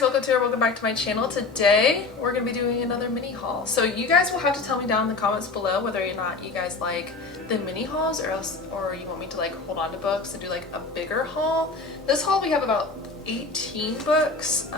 guys, welcome back to my channel. Today we're gonna be doing another mini haul. So you guys will have to tell me down in the comments below whether or not you guys like the mini hauls or you want me to like hold on to books and do like a bigger haul. This haul we have about 18 books.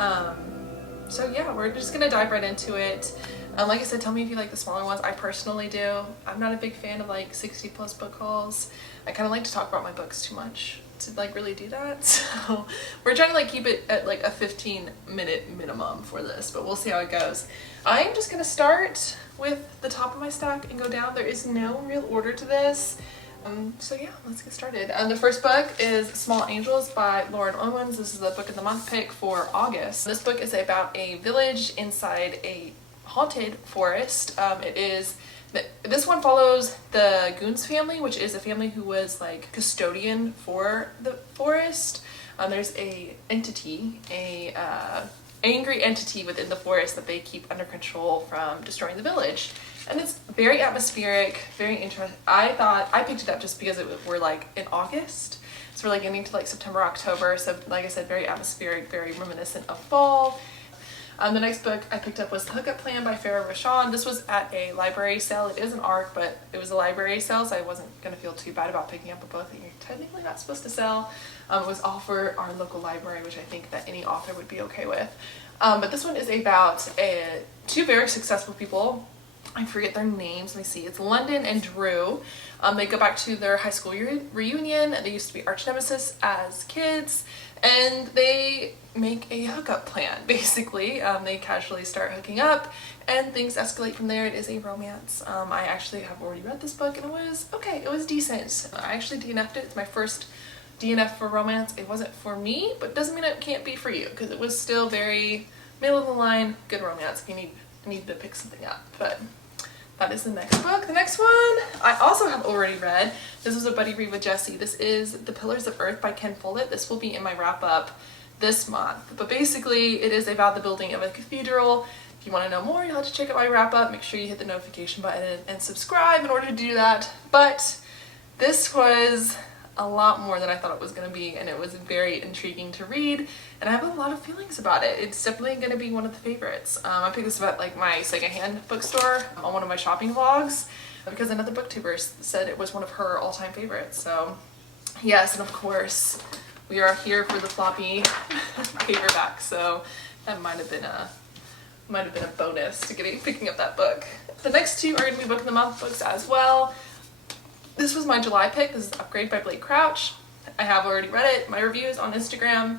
So yeah, we're just gonna dive right into it. Like I said, tell me if you like the smaller ones. I personally do. I'm not a big fan of like 60 plus book hauls. I kind of like to talk about my books too much to like really do that, so we're trying to like keep it at like a 15-minute minimum for this, but we'll see how it goes. I'm just gonna start with the top of my stack and go down. There is no real order to this, so yeah, let's get started. The first book is Small Angels by Owens. This is the book of the month pick for August. This book is about a village inside a haunted forest. This one follows the Goons family, which is a family who was like custodian for the forest. There's a angry entity within the forest that they keep under control from destroying the village. And it's very atmospheric, very interesting. I picked it up just because we're like in August. So we're like getting to like September, October. So like I said, very atmospheric, very reminiscent of fall. The next book I picked up was The Hookup Plan by Pharah. This was at a library sale. It is an ARC, but it was a library sale, so I wasn't going to feel too bad about picking up a book that you're technically not supposed to sell. It was all for our local library, which I think that any author would be okay with. But this one is about two very successful people. I forget their names. Let me see. It's London and Drew. They go back to their high school reunion. They used to be arch nemesis as kids, and they make a hookup plan, basically. They casually start hooking up, and things escalate from there. It is a romance. I actually have already read this book, and it was okay. It was decent. I actually DNF'd it. It's my first DNF for romance. It wasn't for me, but doesn't mean it can't be for you, because it was still very middle of the line, good romance if you need to pick something up. But that is the next book. The next one I also have already read. This was a buddy read with Jessie. This is The Pillars of Earth by Ken Follett. This will be in my wrap up this month. But basically it is about the building of a cathedral. If you want to know more, you'll have to check out my wrap up. Make sure you hit the notification button and subscribe in order to do that. But this was a lot more than I thought it was going to be, and it was very intriguing to read, and I have a lot of feelings about it. It's definitely going to be one of the favorites. I picked this up at like my secondhand bookstore on one of my shopping vlogs because another booktuber said it was one of her all-time favorites. So yes, and of course we are here for the floppy paperback, so that might have been a bonus to picking up that book. The next two are going to be book of the month books as well. This was my July pick. This is Upgrade by Blake Crouch. I have already read it. My review is on Instagram.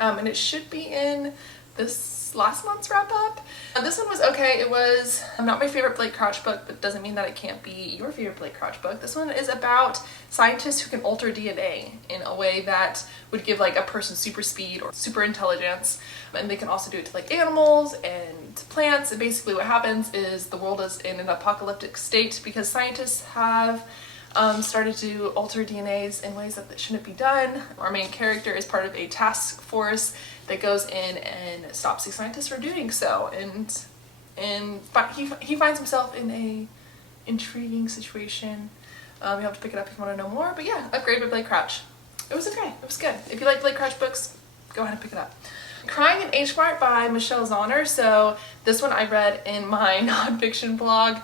And it should be in this last month's wrap up. This one was okay. It was not my favorite Blake Crouch book, but doesn't mean that it can't be your favorite Blake Crouch book. This one is about scientists who can alter DNA in a way that would give like a person super speed or super intelligence. And they can also do it to like animals and plants. And basically what happens is the world is in an apocalyptic state because scientists have started to alter DNAs in ways that shouldn't be done. Our main character is part of a task force that goes in and stops these scientists from doing so. But he finds himself in a intriguing situation. You have to pick it up if you want to know more. But yeah, Upgrade by Blake Crouch. It was okay. It was good. If you like Blake Crouch books, go ahead and pick it up. Crying in H Mart by Michelle Zauner. So this one I read in my nonfiction blog.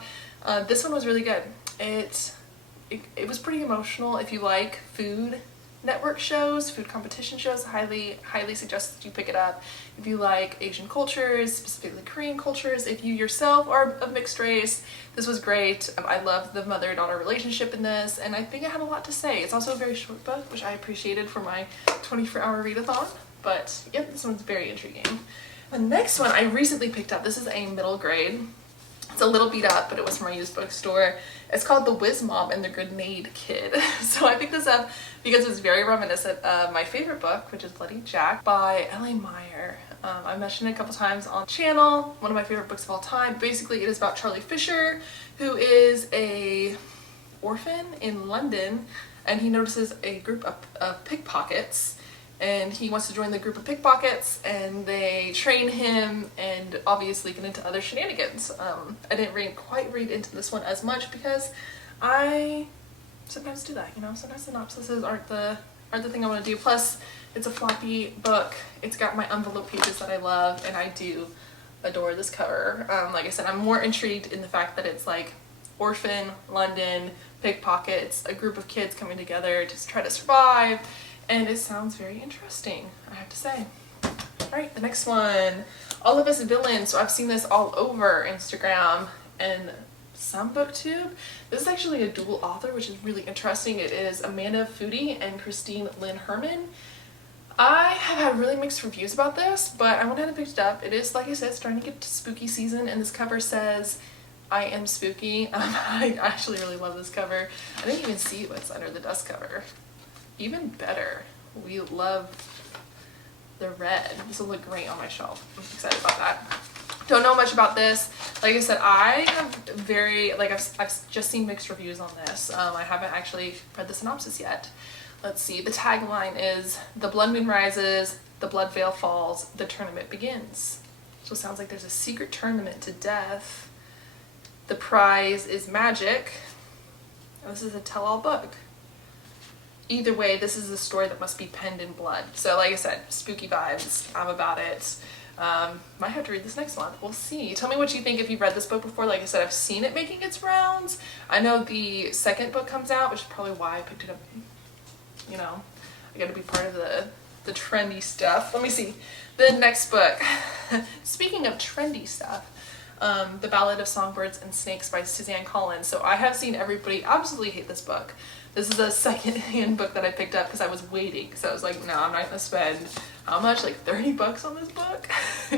This one was really good. It was pretty emotional. If you like food network shows, food competition shows, highly suggest that you pick it up. If you like Asian cultures, specifically Korean cultures, if you yourself are of mixed race, this was great. I loved the mother-daughter relationship in this, and I think it had a lot to say. It's also a very short book, which I appreciated for my 24-hour readathon. But yep, this one's very intriguing. The next one I recently picked up. This is a middle grade. It's a little beat up, but it was from my used bookstore. It's called The Whiz Mom and the Grenade Kid. So I picked this up because it's very reminiscent of my favorite book, which is Bloody Jack by L.A. Meyer. I mentioned it a couple times on the channel. One of my favorite books of all time. Basically, it is about Charlie Fisher, who is a orphan in London, and he notices a group of pickpockets. And he wants to join the group of pickpockets, and they train him and obviously get into other shenanigans. I didn't quite read into this one as much because I sometimes do that, you know. Sometimes synopsises aren't the thing I want to do. Plus, It's a floppy book. It's got my envelope pages that I love, and I do adore this cover. Like I said, I'm more intrigued in the fact that it's like orphan, London, pickpockets, a group of kids coming together to try to survive, and it sounds very interesting, I have to say. Alright, the next one, All of Us Villains. So I've seen this all over Instagram and some booktube. This is actually a dual author, which is really interesting. It is Amanda Foody and Christine Lynn Herman. I have had really mixed reviews about this, but I went ahead and picked it up. It is, like I said, starting to get to spooky season, and this cover says, I am spooky. I actually really love this cover. I didn't even see what's under the dust cover. Even better, we love the red. This will look great on my shelf. I'm excited about that. Don't know much about this. Like I said, I have I've just seen mixed reviews on this. I haven't actually read the synopsis yet. Let's see, the tagline is, the blood moon rises, the blood veil falls, the tournament begins. So it sounds like there's a secret tournament to death. The prize is magic. And this is a tell-all book. Either way, this is a story that must be penned in blood. So like I said, spooky vibes, I'm about it. Might have to read this next one. We'll see. Tell me what you think if you've read this book before. Like I said, I've seen it making its rounds. I know the second book comes out, which is probably why I picked it up. You know, I gotta be part of the trendy stuff. Let me see. The next book. Speaking of trendy stuff, The Ballad of Songbirds and Snakes by Suzanne Collins. So I have seen everybody absolutely hate this book. This is a second-hand book that I picked up because I was waiting. So I was like, no, I'm not gonna spend, how much? Like 30 bucks on this book?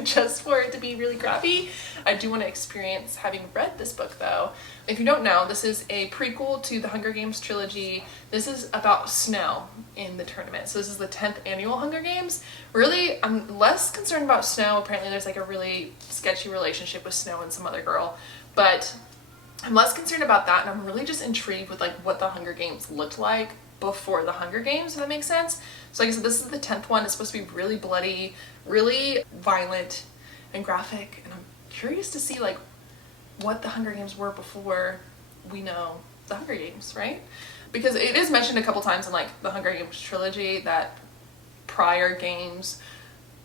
Just for it to be really crappy. I do want to experience having read this book though. If you don't know, this is a prequel to the Hunger Games trilogy. This is about Snow in the tournament. So this is the 10th annual Hunger Games. Really, I'm less concerned about Snow. Apparently there's like a really sketchy relationship with Snow and some other girl. But I'm less concerned about that, and I'm really just intrigued with like what the Hunger Games looked like before the Hunger Games, if that makes sense. So like I said, this is the 10th one. It's supposed to be really bloody, really violent and graphic, and I'm curious to see like what the Hunger Games were before we know the Hunger Games, right? Because it is mentioned a couple times in like the Hunger Games trilogy that prior games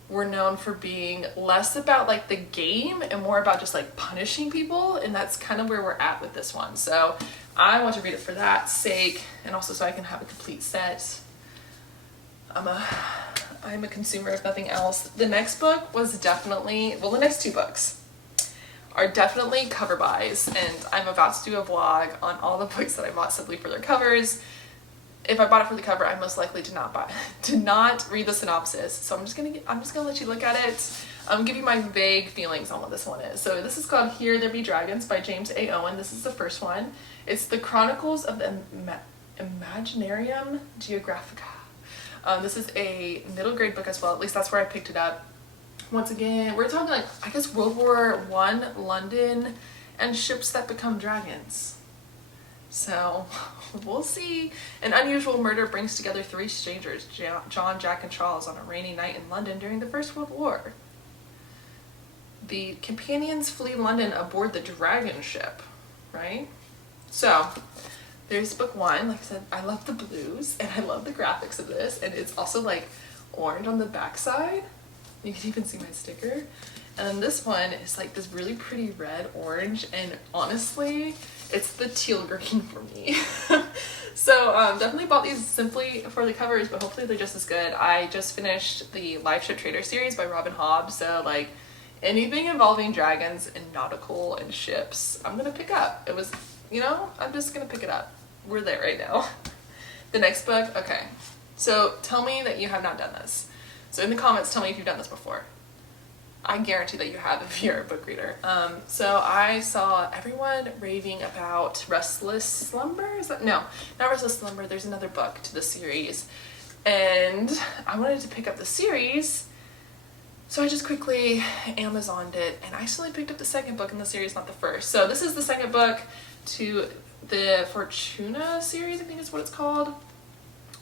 were known for being less about like the game and more about just like punishing people, and that's kind of where we're at with this one. So I want to read it for that sake, and also so I can have a complete set. I'm a consumer if nothing else. The next book was definitely, well, the next two books are definitely cover buys, and I'm about to do a vlog on all the books that I bought simply for their covers. If I bought it for the cover, I most likely did not read the synopsis. So I'm just gonna let you look at it. Give you my vague feelings on what this one is. So this is called Here There Be Dragons by James A. Owen. This is the first one. It's the Chronicles of the Imaginarium Geographica. This is a middle grade book as well. At least that's where I picked it up. Once again, we're talking like, I guess, World War I, London, and ships that become dragons. So we'll see. An unusual murder brings together three strangers, John, Jack, and Charles, on a rainy night in London during the First World War. The companions flee London aboard the dragon ship, right? So there's book one. Like I said, I love the blues and I love the graphics of this, and it's also like orange on the backside. You can even see my sticker. And then this one is like this really pretty red orange, and honestly, it's the teal green for me. So definitely bought these simply for the covers, but hopefully they're just as good. I just finished the Live Ship Trader series by Robin Hobb, so like anything involving dragons and nautical and ships, I'm gonna pick up. It was, you know, I'm just gonna pick it up. We're there right now. The next book, okay. So tell me that you have not done this. So in the comments, tell me if you've done this before. I guarantee that you have if you're a book reader. So I saw everyone raving about Restless Slumber. Is that, no, not Restless Slumber. There's another book to the series, and I wanted to pick up the series, so I just quickly Amazoned it, and I actually picked up the second book in the series, not the first. So this is the second book to the Fortuna series, I think is what it's called.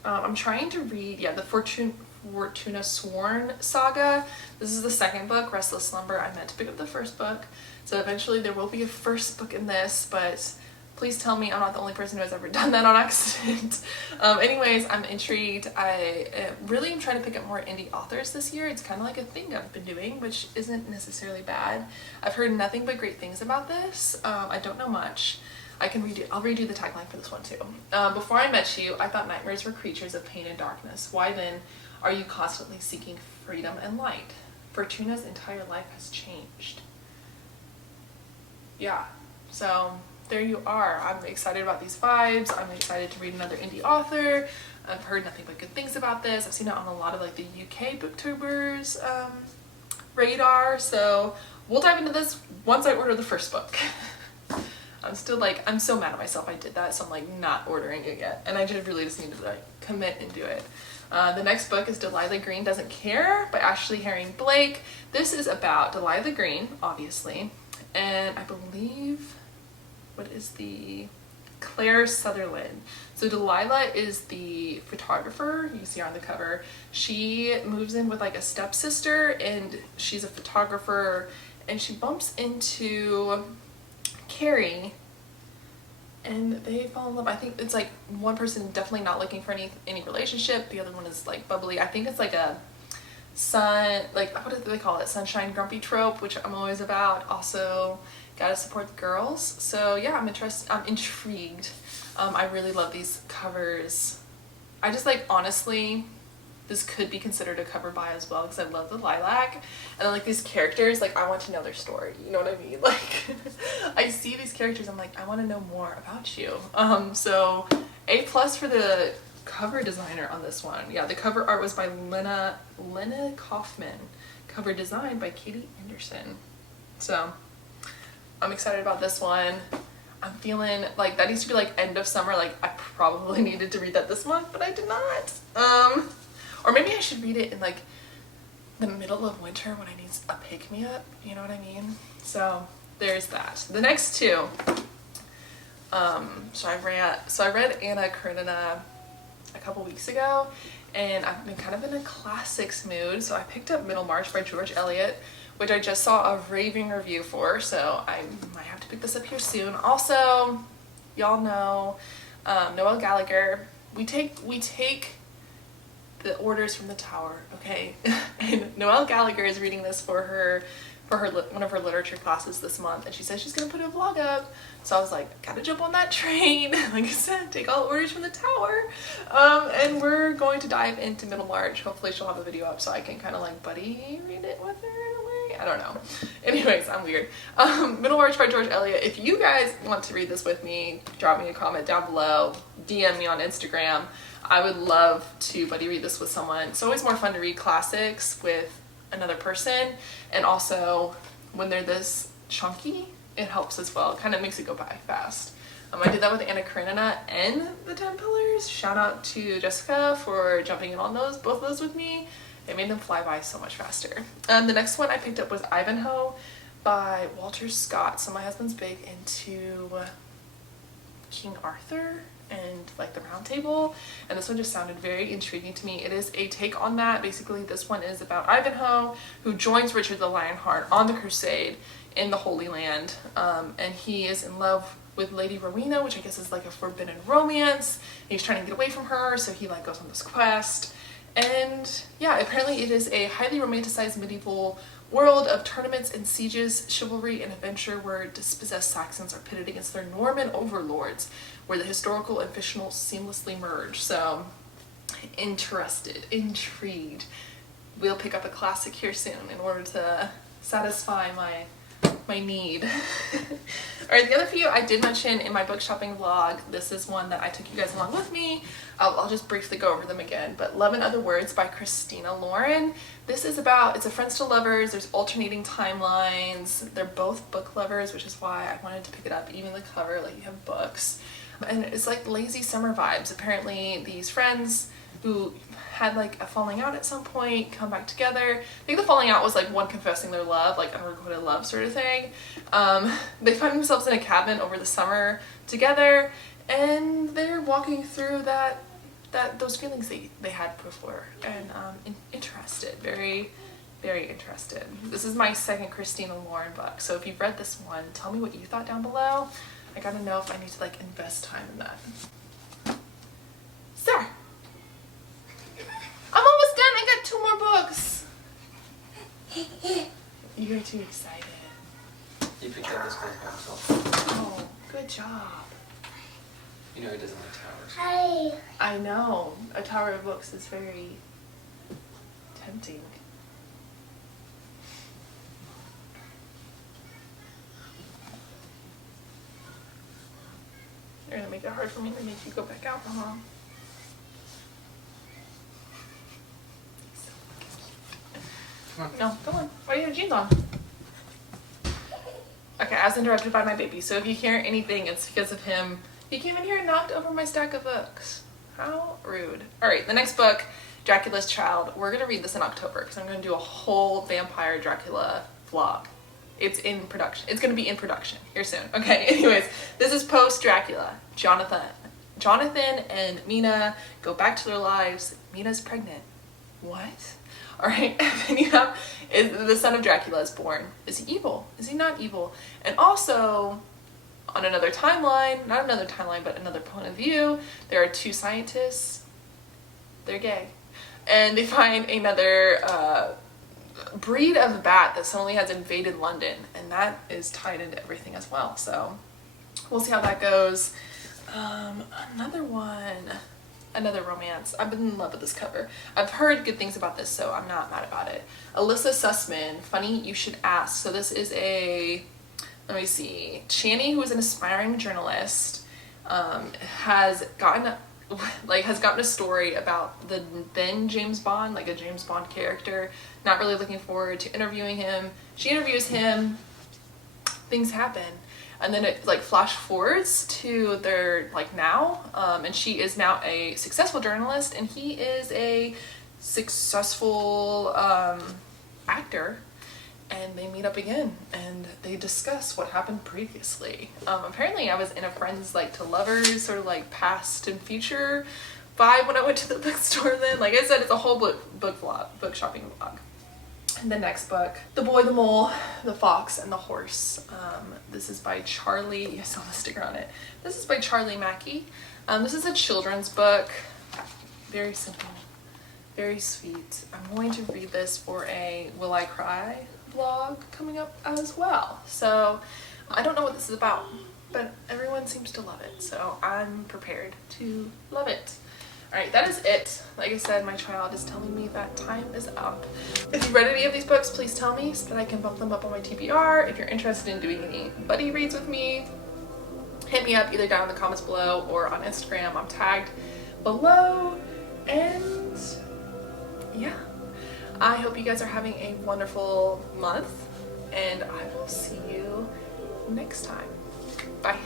I'm trying to read, yeah, the Fortuna Sworn saga. This is the second book, Restless Slumber. I meant to pick up the first book, so eventually there will be a first book in this, but Please tell me I'm not the only person who has ever done that on accident. Anyways, I'm intrigued. I really am trying to pick up more indie authors this year. It's kind of like a thing I've been doing, which isn't necessarily bad. I've heard nothing but great things about this. I don't know much. I'll redo the tagline for this one too. Before I met you, I thought nightmares were creatures of pain and darkness. Why then are you constantly seeking freedom and light? Fortuna's entire life has changed. Yeah, so there you are. I'm excited about these vibes. I'm excited to read another indie author. I've heard nothing but good things about this. I've seen it on a lot of like the UK booktubers radar. So we'll dive into this once I order the first book. I'm still like, I'm so mad at myself I did that, so I'm like not ordering it yet. And I really just need to like commit and do it. The next book is Delilah Green Doesn't Care by Ashley Herring Blake. This is about Delilah Green, obviously. And I believe, what is the Claire Sutherland. So Delilah is the photographer, you see her on the cover. She moves in with like a stepsister and she's a photographer, and she bumps into Carrie and they fall in love. I think it's like one person definitely not looking for any relationship, the other one is like bubbly. I think it's like a what do they call it, sunshine grumpy trope, which I'm always about. Also gotta support the girls. So yeah, I'm intrigued. I really love these covers. I just like, honestly, this could be considered a cover buy as well because I love the lilac, and then like these characters, like I want to know their story, you know what I mean? Like I see these characters, I'm like, I want to know more about you. So A+ for the cover designer on this one. Yeah, the cover art was by Lena Kaufman, cover design by Katie Anderson. So I'm excited about this one. I'm feeling like that needs to be like end of summer. Like I probably needed to read that this month, but I did not. Or maybe I should read it in like the middle of winter when I need a pick-me-up, you know what I mean? So there's that. The next two, so I read Anna Karenina a couple weeks ago, and I've been kind of in a classics mood, so I picked up Middlemarch by George Eliot, which I just saw a raving review for, so I might have to pick this up here soon. Also, y'all know Noelle Gallagher. We take the orders from the tower, okay? And Noelle Gallagher is reading this for one of her literature classes this month, and she says she's gonna put a vlog up. So I was like, gotta jump on that train. Like I said, take all the orders from the tower. And we're going to dive into Middlemarch. Hopefully she'll have a video up so I can kind of like buddy read it with her in a way. I don't know. Anyways, I'm weird. Middlemarch by George Eliot. If you guys want to read this with me, drop me a comment down below, DM me on Instagram. I would love to buddy read this with someone. It's always more fun to read classics with another person, and also when they're this chunky, it helps as well. It kind of makes it go by fast. I did that with Anna Karenina and The 10 Pillars. Shout out to Jessica for jumping in on both of those with me. It made them fly by so much faster. The next one I picked up was Ivanhoe by Walter Scott. So my husband's big into King Arthur and like the Round Table, and this one just sounded very intriguing to me. It is a take on that. Basically, this one is about Ivanhoe, who joins Richard the Lionheart on the crusade in the Holy Land, and he is in love with Lady Rowena, which I guess is like a forbidden romance. He's trying to get away from her, so he like goes on this quest. And yeah, apparently it is a highly romanticized medieval world of tournaments and sieges, chivalry, and adventure where dispossessed Saxons are pitted against their Norman overlords, where the historical and fictional seamlessly merge. So, intrigued. We'll pick up a classic here soon in order to satisfy my need. Alright, the other few I did mention in my book shopping vlog. This is one that I took you guys along with me. I'll just briefly go over them again. But Love in Other Words by Christina Lauren. This is about, it's a friends to lovers. There's alternating timelines. They're both book lovers, which is why I wanted to pick it up. Even the cover, like you have books. And it's like lazy summer vibes. Apparently these friends who had like a falling out at some point come back together. I think the falling out was like one confessing their love, like unrequited love sort of thing. They find themselves in a cabin over the summer together, and they're walking through those feelings they had before, and interested, very interested. This is my second Christina Lauren book, so if you've read this one, tell me what you thought down below. I gotta know if I need to like invest time in that. Sir, I'm almost done. I got 2 more books. You're too excited. You picked up this book by himself. Oh, good job. You know he doesn't like towers. Hi. I know. A tower of books is very tempting. You're gonna make it hard for me to make you go back out, huh? Come on. No, come on. Why do you have jeans on? Okay, I was interrupted by my baby, so if you hear anything, it's because of him. He came in here and knocked over my stack of books. How rude. Alright, the next book, Dracula's Child. We're gonna read this in October because I'm gonna do a whole vampire Dracula vlog. It's in production. It's gonna be in production here soon. Okay, anyways, this is post-Dracula. Jonathan and Mina go back to their lives. Mina's pregnant. What? Alright, and then you have the son of Dracula is born. Is he evil? Is he not evil? And also, on another timeline, not another timeline, but another point of view, there are 2 scientists. They're gay. And they find another breed of bat that suddenly has invaded London, and that is tied into everything as well. So we'll see how that goes. Another romance. I've been in love with this cover. I've heard good things about this, so I'm not mad about it. Alyssa Sussman, Funny You Should Ask. So this is a, let me see, Channy, who is an aspiring journalist, has gotten a story about the then James Bond, like a James Bond character. Not really looking forward to interviewing him. She interviews him, things happen. And then it like flash forwards to their like now, and she is now a successful journalist and he is a successful actor, and they meet up again and they discuss what happened previously. Apparently I was in a friends like to lovers sort of like past and future vibe when I went to the bookstore then. Like I said, it's a whole book shopping vlog. And the next book, The Boy, the Mole, the Fox, and the Horse. This is by Charlie, I saw the sticker on it. This is by Charlie Mackey. This is a children's book. Very simple, very sweet. I'm going to read this for a Will I Cry vlog coming up as well. So I don't know what this is about, but everyone seems to love it. So I'm prepared to love it. Alright, that is it. Like I said, my child is telling me that time is up. If you've read any of these books, please tell me so that I can bump them up on my TBR. If you're interested in doing any buddy reads with me, hit me up either down in the comments below or on Instagram. I'm tagged below. And yeah, I hope you guys are having a wonderful month, and I will see you next time. Bye.